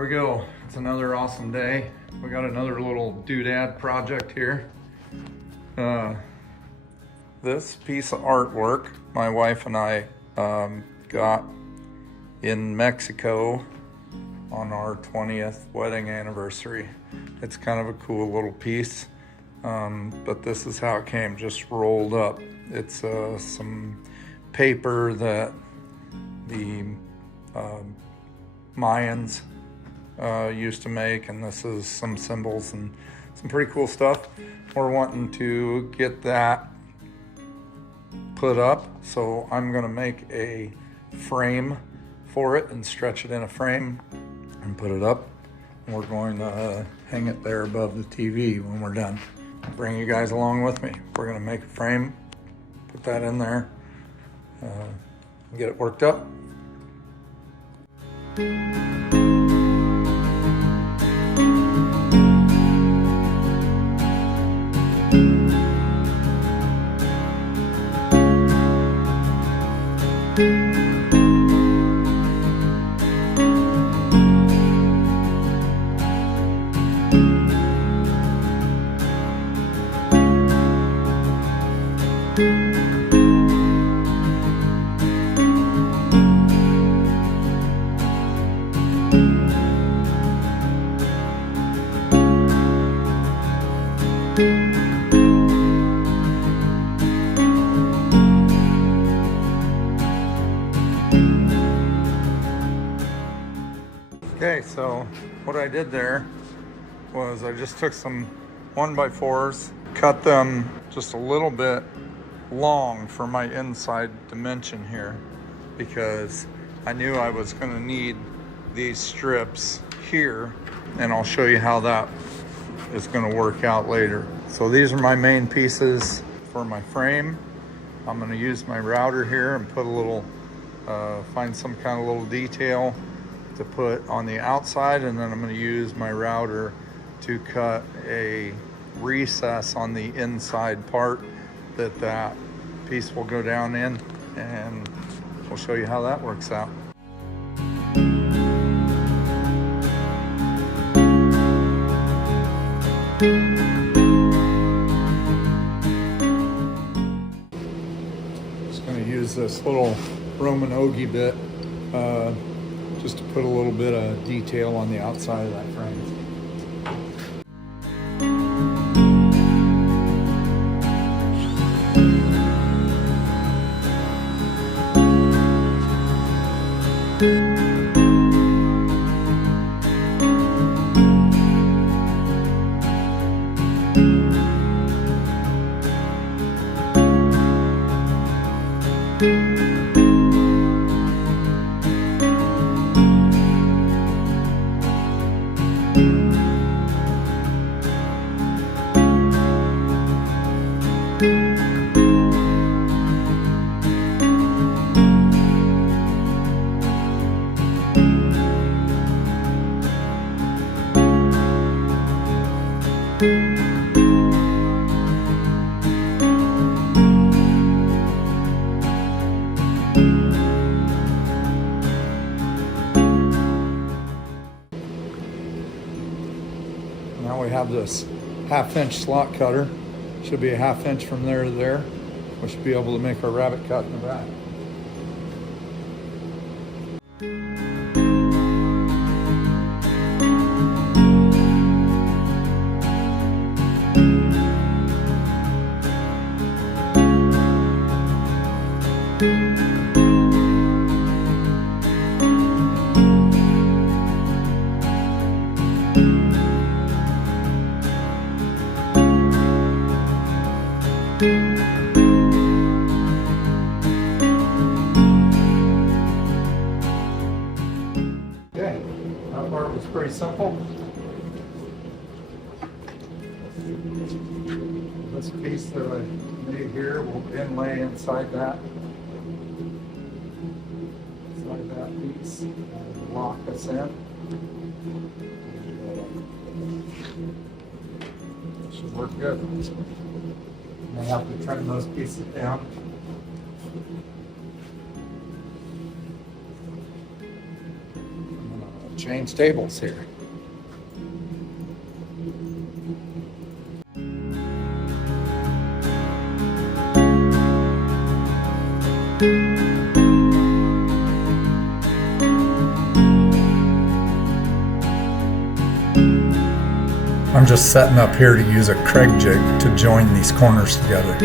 Here we go. It's another awesome day. We got another little doodad project here. This piece of artwork my wife and I got in Mexico on our 20th wedding anniversary. It's kind of a cool little piece, but this is how it came, just rolled up. It's some paper that the Mayans used to make, and this is some symbols and some pretty cool stuff. We're wanting to get that put up, so I'm gonna make a frame for it and stretch it in a frame and put it up. And we're going to hang it there above the TV when we're done. Bring you guys along with me. We're gonna make a frame, put that in there, get it worked up. Okay, so what I did there was I just took some 1x4s, cut them just a little bit long for my inside dimension here, because I knew I was going to need these strips here, and I'll show you how that is going to work out later. So these are my main pieces for my frame. I'm going to use my router here and put a little, find some kind of little detail to put on the outside, and then I'm going to use my router to cut a recess on the inside part that piece will go down in, and we'll show you how that works out. Just going to use this little Roman ogie bit just to put a little bit of detail on the outside of that frame. Now we have this 1/2 inch slot cutter. Should be a 1/2 inch from there to there. We should be able to make our rabbit cut in the back. Okay, that part was pretty simple. This piece that I made here will inlay inside that piece and lock us in. Should work good. I have to trim those pieces down. change tables here. I'm just setting up here to use a Craig jig to join these corners together.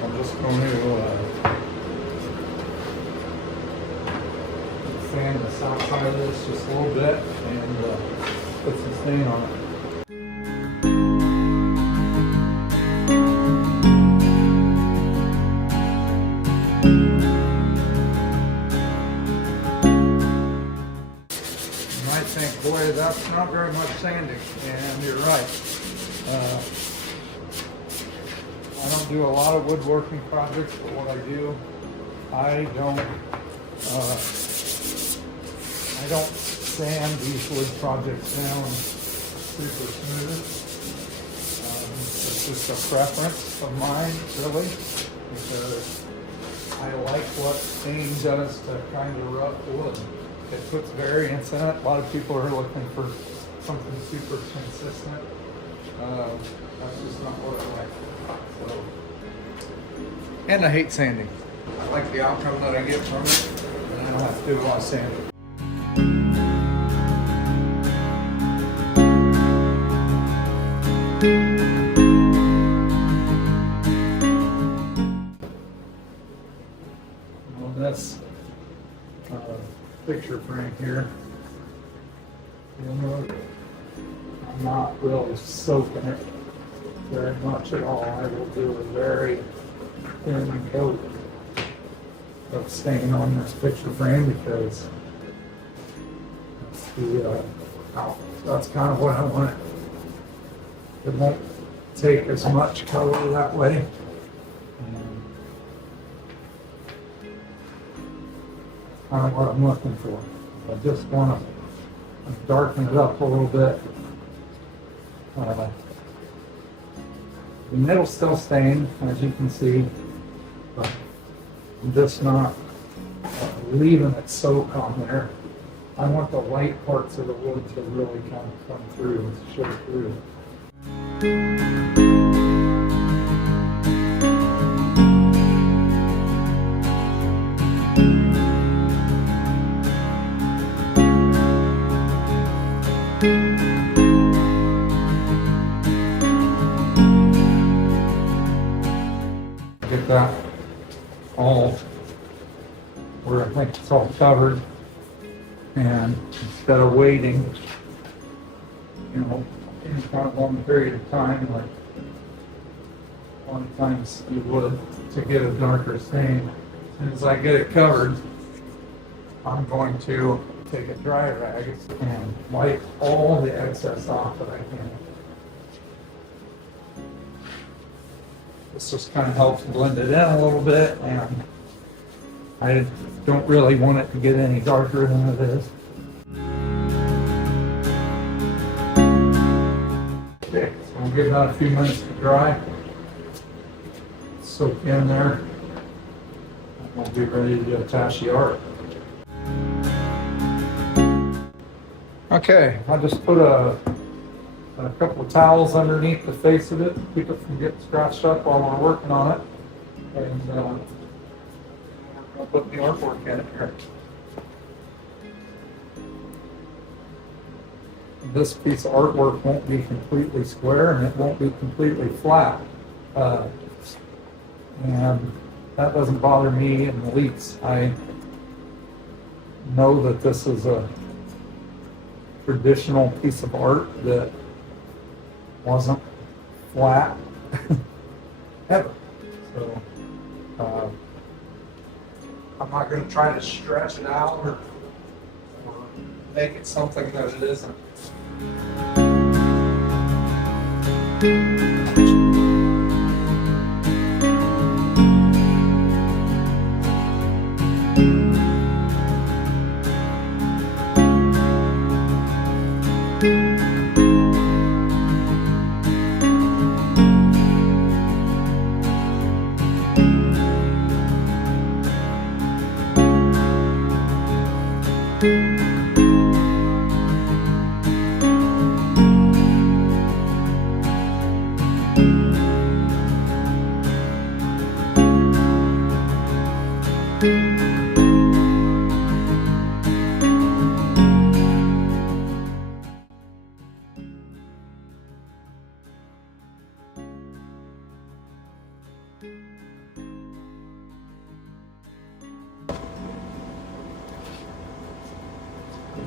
I'm just going to sand the south side of this just a little bit and put some stain on it. You might think, boy, that's not very much sanding, and you're right. I don't do a lot of woodworking projects, but what I do, I don't sand these wood projects down super smooth. It's just a preference of mine, really, because I like what stain does to kind of rough wood. It puts variance in it. A lot of people are looking for something super consistent. That's just not what I like. So, and I hate sanding. I like the outcome that I get from it, and I don't have to do a lot of sanding. Well, that's picture frame here. I'm not really soaking it very much at all. I will do a very thin coat of stain on this picture frame because that's kind of what I want. It won't take as much color that way. Kind of what I'm looking for. I just want to darken it up a little bit. The middle's still stained, as you can see, but I'm just not leaving it soak on there. I want the light parts of the wood to really kind of come through and show through. Get that all where I think it's all covered, and instead of waiting, any kind of long period of time, like a lot of times you would, to get a darker stain, as soon as I get it covered, I'm going to take a dry rag and wipe all the excess off that I can. This just kind of helps blend it in a little bit, and I don't really want it to get any darker than it is. Okay, so we'll give that a few minutes to dry. Soak in there, and we'll be ready to attach the art. Okay, I just put a couple of towels underneath the face of it to keep it from getting scratched up while we're working on it. And I'll put the artwork in it here. This piece of artwork won't be completely square and it won't be completely flat. And that doesn't bother me in the least. I know that this is a traditional piece of art that wasn't flat ever. So I'm not going to try to stretch it out or make it something that it isn't.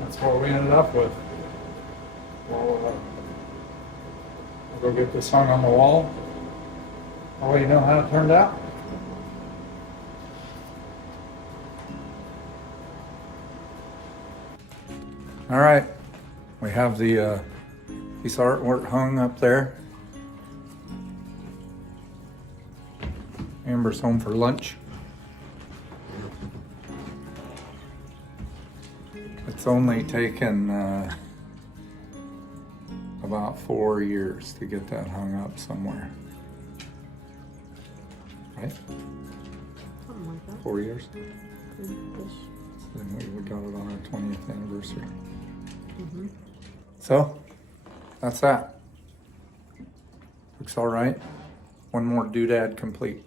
That's what we ended up with. We'll go get this hung on the wall. I'll let you know how it turned out. All right, we have the piece of artwork hung up there. Amber's home for lunch. It's only taken about 4 years to get that hung up somewhere. Right? Something like that. 4 years? Ish. Then we got it on our 20th anniversary. Mm-hmm. So, that's that. Looks all right. One more doodad complete.